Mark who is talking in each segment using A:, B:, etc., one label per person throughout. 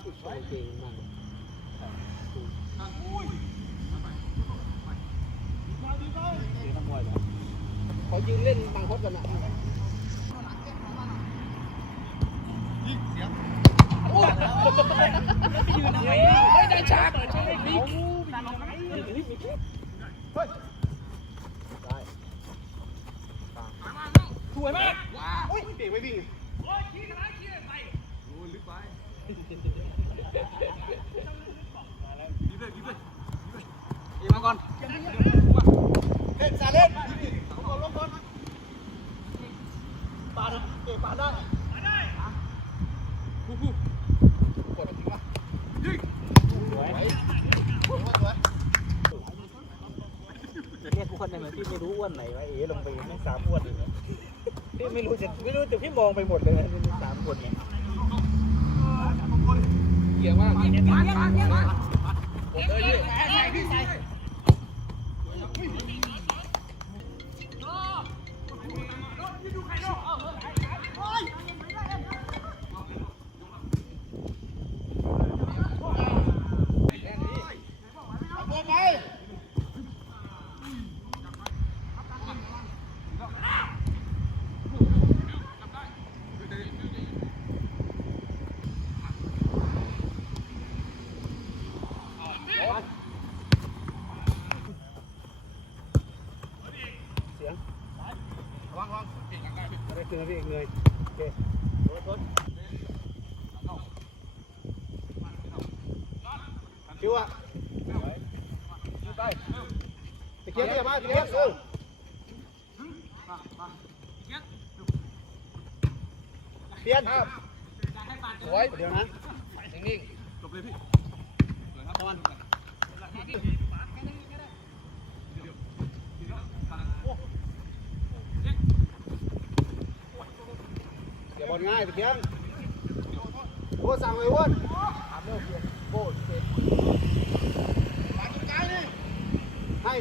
A: เขายืนเล่นบางคับกันนะโอ้ยไม่ยืนทำไม่ได้ฉากใช่ไหมยได้สวยมากเด็กไม่วิ่โอ้ยขี้กระไรขี้ไปโอ้
B: ยลึกไป
A: เล่นซาเล่นลงก่อนลงก่อนปาดเก็บปาดได้ปาดได้ผู้ผู้กดจริงวะยิงสวยสวยสวย
B: เรียกทุกคนได้ไหมพี่ไม่รู้อ้วนไหนวะเอ๋ลงไปแม่งสามอ้วนเลยเนี่ยพี่ไม่รู้จะไม่รู้จะพี่มองไปหมดเลยนะมีสามคนเนี่ย
A: เกี่ยงมากกดเลยพี่เอาตัวไป
B: เสียง
A: ระวังระวังเก่งกันได้พี่
B: อะไรคือพี่เอกเลยโอเค
A: โดนโดน
B: คิวอะ
A: ยืดไปตะเกียบเนี่ยมาตะเกียบสู้เปลี่ยนครับสวย
B: เดี๋ยวนะ
A: นิ่งๆจบเลยพี่ตะวัน ดี๋ยวบอลง่ายตะเกียงโอ้สั่งเลยอ้นโอ้เสร็จปาดตรงกลางนี่ให้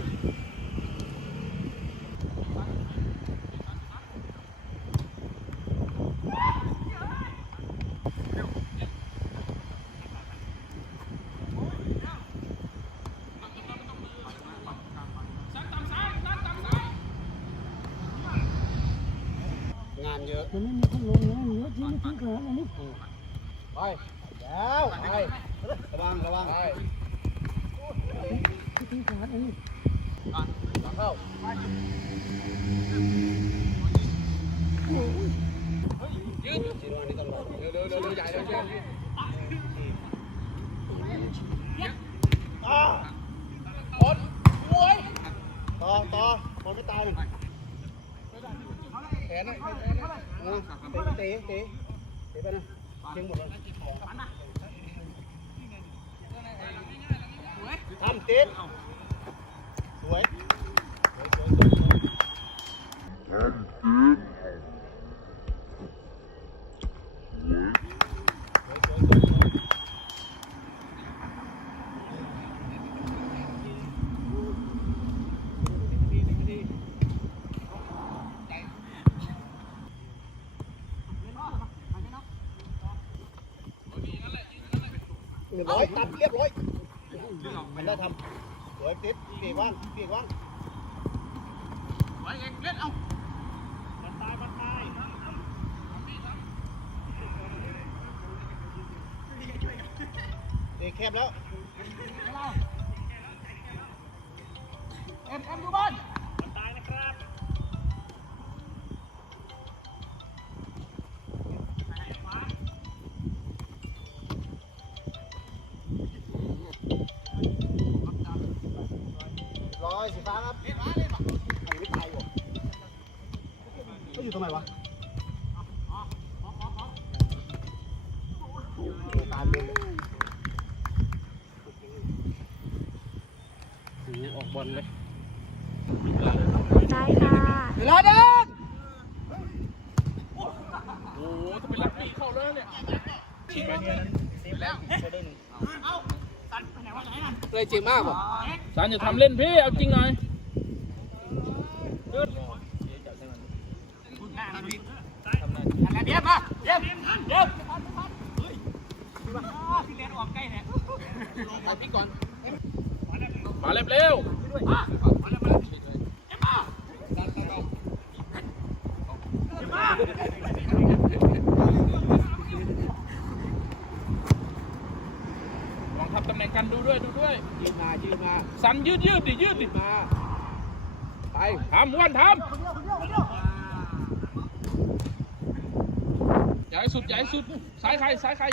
A: งาน เยอะ
C: มันไม่มีพัดลมนะเหลือที่ไม่ทิ้งขาอันนี้
A: ไปแล้วไประวังระวังไป
C: ที่ทิ้งขาอันนี้
A: หลังเข้ายืดจีนวันนี้ต้องรอเร็วเร็วเร็วใหญ่เร็วเร็วอ่าคนรวยต่อต่อคนไม่ตายแขนนะแขนนะ เตะเตะเตะไปนะยิงหมดเลยทำติดสวย รียบร้อยตัดเรียบร้อยมันได้ทำสวยติดเปียกว่างเปียกว่างเด็กแคบแล้ว
B: อ
A: ยู่ตรงไหนวะตามเลย
B: หูออกบอลเลย
C: ได้ค่ะ
A: เวลาเดิน
B: โอ้โหจะเป็นลักปีเข้าแล้วเนี่ยฉีกไปเนี่ยนั้นเซฟแล้วไปได้หนึ่ง
A: เลยเจ็บมากป่ะ
B: สารอย่าทำเล่นพี่ เอาจริงหน่อย เยี่มมาเยี่มเยี่มเยี่ยมพี่
A: เลออกใกล้แหละมาพี่ก่อนมาเร็วเร็ว
D: มาเร็วเร็มมาเร็มมาลองทำตำแหน่งกันดูด้วยดูด้วย
A: ยืดมายืดมา
D: สันยืดยืดดิยืดดิ
A: มาไป
D: ทำวันทำ ญ่สุดใหญ่สุดซ้ายใครซ้ายใคร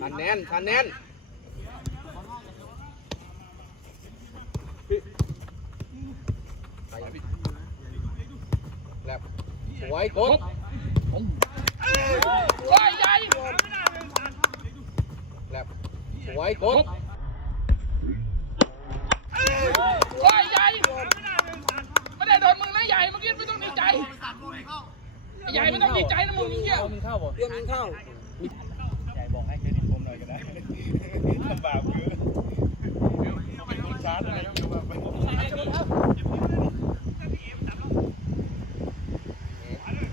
A: ทันแน่นทันแน่นไปแบบสวยกด
D: ว้ายใหญ่
A: แบบสวยกด
D: ว้ายใหญ่ไม่ได้โดนมึงนะใหญ่เมื่อกี้ไม่ต้องดีใจ ใหญ่ไม่ต้องดีใจนะมึงเงี้ย
B: มึงเข้าบ่เรื่องมึงเข้าใหญ่บอกให้เครดิตผมหน่อยก็ได้ลำบากอยู่เป็นคนชาร์จอะไรก็ไม่รู้แบบ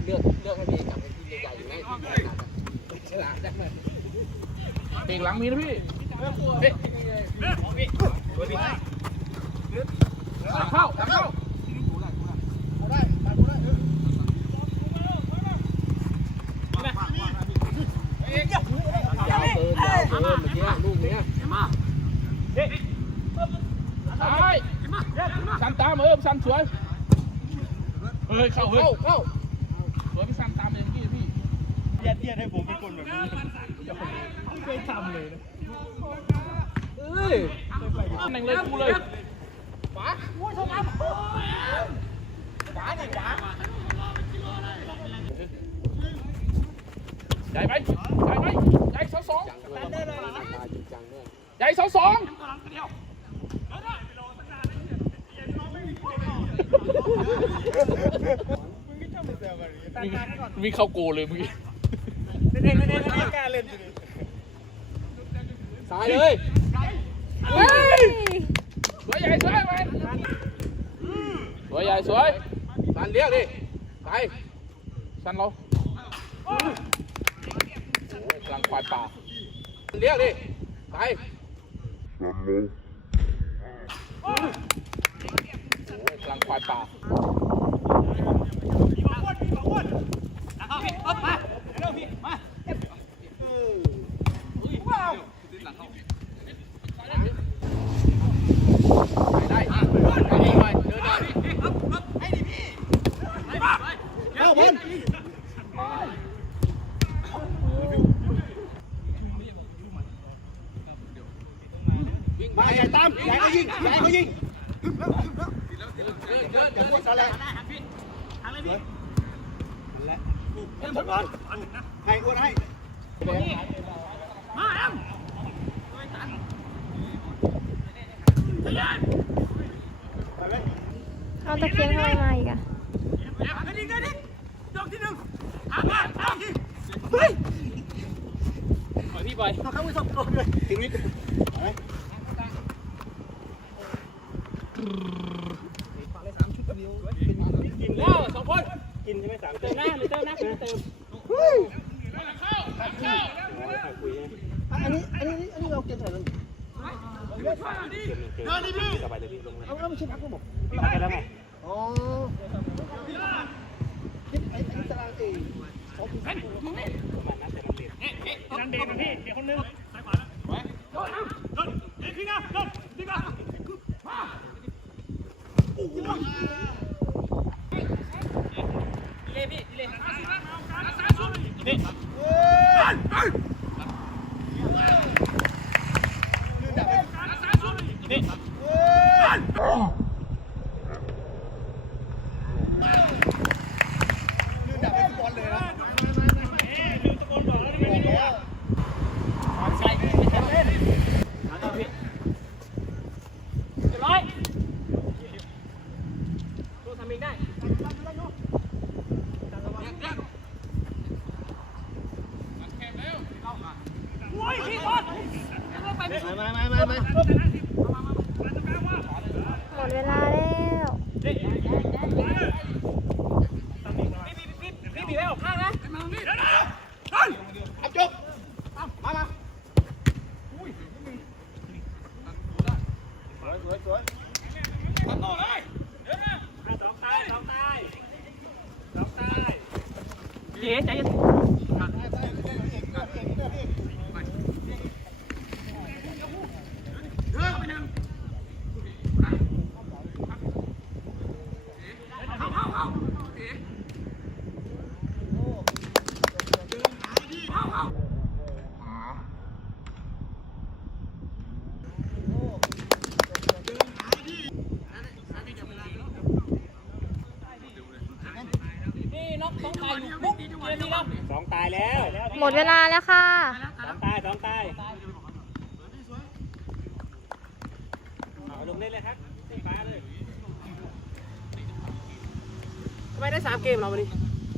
A: เลือกเลือกให้พี่กลับไปที่ใหญ่ๆอยู่ไหมที่ใหญ่ๆฉลาดจังเลย
D: เบรกหลังมีนะพี่เฮ้ยเข้าเข้า
A: ยาวเกินยาว เกินเมื่อกี้ลูกเนี้ย
D: ใช่สันตามเออสันสวยเฮ้ยเข้าเฮ้ย
A: เข้าเข้า
D: สวยพี่สันตามเลยเมื่อกี้พี่
B: ยัดเยียดให้ผมเป็นคนแบบนี้ไม่เคยทำเลยนะ
A: เอ้ย
D: ตำแหน่งเลยกูเลยใหญ่ไหมใหญ่ไหมใหญ่สองสอง
A: จังด้วยตาจริงจังด้วย
D: ใหญ่สองสองวิ่งเข้าโกเลยเมื่อกี้
B: เด็กๆเด็กๆไม่กล้าเล่นสิ
A: ซ้ายเลย
D: เฮ้ยสวยใหญ่สวยมันสวยใหญ่สวย
A: สันเลี้ยงดิไป
D: สันเราโอ้ยกำลังควายป่า
A: สัน เลี้ยงดิไป
D: โอ้ยกำลังควายป่า
A: ไปได้ไปดีไปเดินได้เข้าบอลวิ่งไปใหญ่ตามใหญ่เขายิงใหญ่เขายิงเดินเดินเดินพูดอะไรนั่นแหละ เอ็มบอลให้อ้วนให้
E: เอาตะเคียนทำไมมาอีกอะ
A: ทีนี้
B: แล้วสองคน กินใช่ไหมสามเติมหน้าหรือเติมหน้าเติมเติม
A: อันนี้อันนี้อันนี้เราเก็บใส่แล้ว
B: สบายเลยพี่ลงเลย
A: เอาแล้วไม่ใช่พักก็บอก
B: ไปแล้วไง
A: อ๋อคิดไอ้ไอ้ตารางเองเขาคือ
B: นันเดนนะพี่เดี๋ยวคนนึง
E: หมดเวลาแล้ว
A: จบ เอ๊ะใจเย็นนี่น้องต้องตายอยู่ปุ๊บเกมนี้แล้ว
B: สองตายแล้ว
E: หมดเวลาแล้วค่ะ
B: สองตายสองตายเอาลงเล่นเลยครับสีฟ้าเลย
A: ทำไมได้สามเกมเราวันนี้